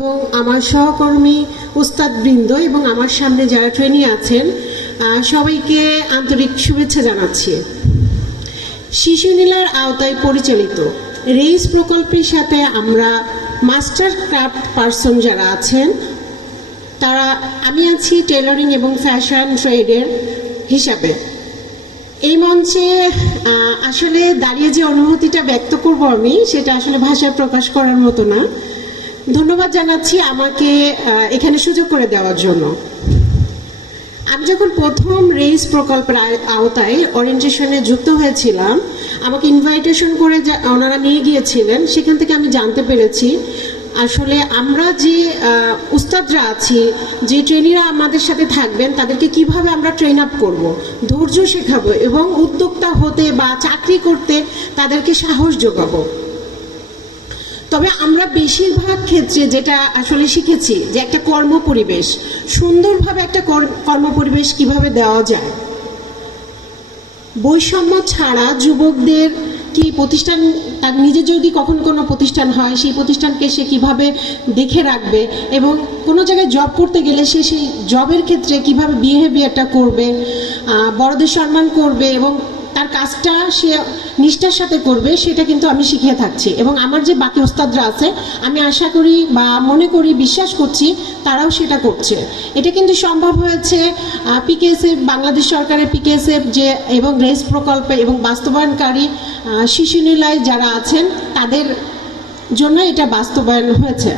এবং আমার সহকর্মী উস্তাদবৃন্দ এবং আমার সামনে যারা ট্রেনি আছেন সবাইকে আন্তরিক শুভেচ্ছা জানাচ্ছি। শিশু নীলার আওতায় পরিচালিত রেইস প্রকল্পের সাথে আমরা মাস্টার ক্রাফট পারসন যারা আছেন তারা আমি আছি টেলারিং এবং ফ্যাশন ট্রেডের হিসাবে। এই মঞ্চে আসলে দাঁড়িয়ে যে অনুভূতিটা ব্যক্ত করব আমি সেটা আসলে ভাষায় প্রকাশ করার মতো না। ধন্যবাদ জানাচ্ছি আমাকে এখানে সুযোগ করে দেওয়ার জন্য। আমি যখন প্রথম রেইস প্রকল্পের আওতায় ওরিয়েন্টেশনে যুক্ত হয়েছিলাম, আমাকে ইনভাইটেশন করে ওনারা নিয়ে গিয়েছিলেন। সেখান থেকে আমি জানতে পেরেছি আসলে আমরা যে উস্তাদরা আছি, যে ট্রেনিরা আমাদের সাথে থাকবেন, তাদেরকে কিভাবে আমরা ট্রেন আপ করবো, ধৈর্য শেখাবো এবং উদ্যোক্তা হতে বা চাকরি করতে তাদেরকে সাহস যোগাবো। তবে আমরা বেশিরভাগ ক্ষেত্রে যেটা আসলে শিখেছি যে একটা কর্মপরিবেশ, সুন্দরভাবে একটা কর্মপরিবেশ কিভাবে দেওয়া যায়। বৈষম্য ছাড়া যুবকদের কি প্রতিষ্ঠান, তার নিজে যদি কখন কোনো প্রতিষ্ঠান হয় সেই প্রতিষ্ঠানকে সে কিভাবে দেখে রাখবে এবং কোনো জায়গায় জব করতে গেলে সে সেই জবের ক্ষেত্রে কিভাবে বিহেভিয়ারটা করবে, বড়দের সম্মান করবে এবং তার কাজটা সে নিষ্ঠার সাথে করবে, সেটা কিন্তু আমি শিখিয়ে থাকছি। এবং আমার যে বাকি ওস্তাদরা আছে আমি আশা করি বা মনে করি, বিশ্বাস করছি তারাও সেটা করছে। এটা কিন্তু সম্ভব হয়েছে পিকেএসএফ, বাংলাদেশ সরকারের পিকেএসএফ যে এবং রেইস প্রকল্পে এবং বাস্তবায়নকারী শিশু নিলয় যারা আছেন তাদের জন্য এটা বাস্তবায়ন হয়েছে।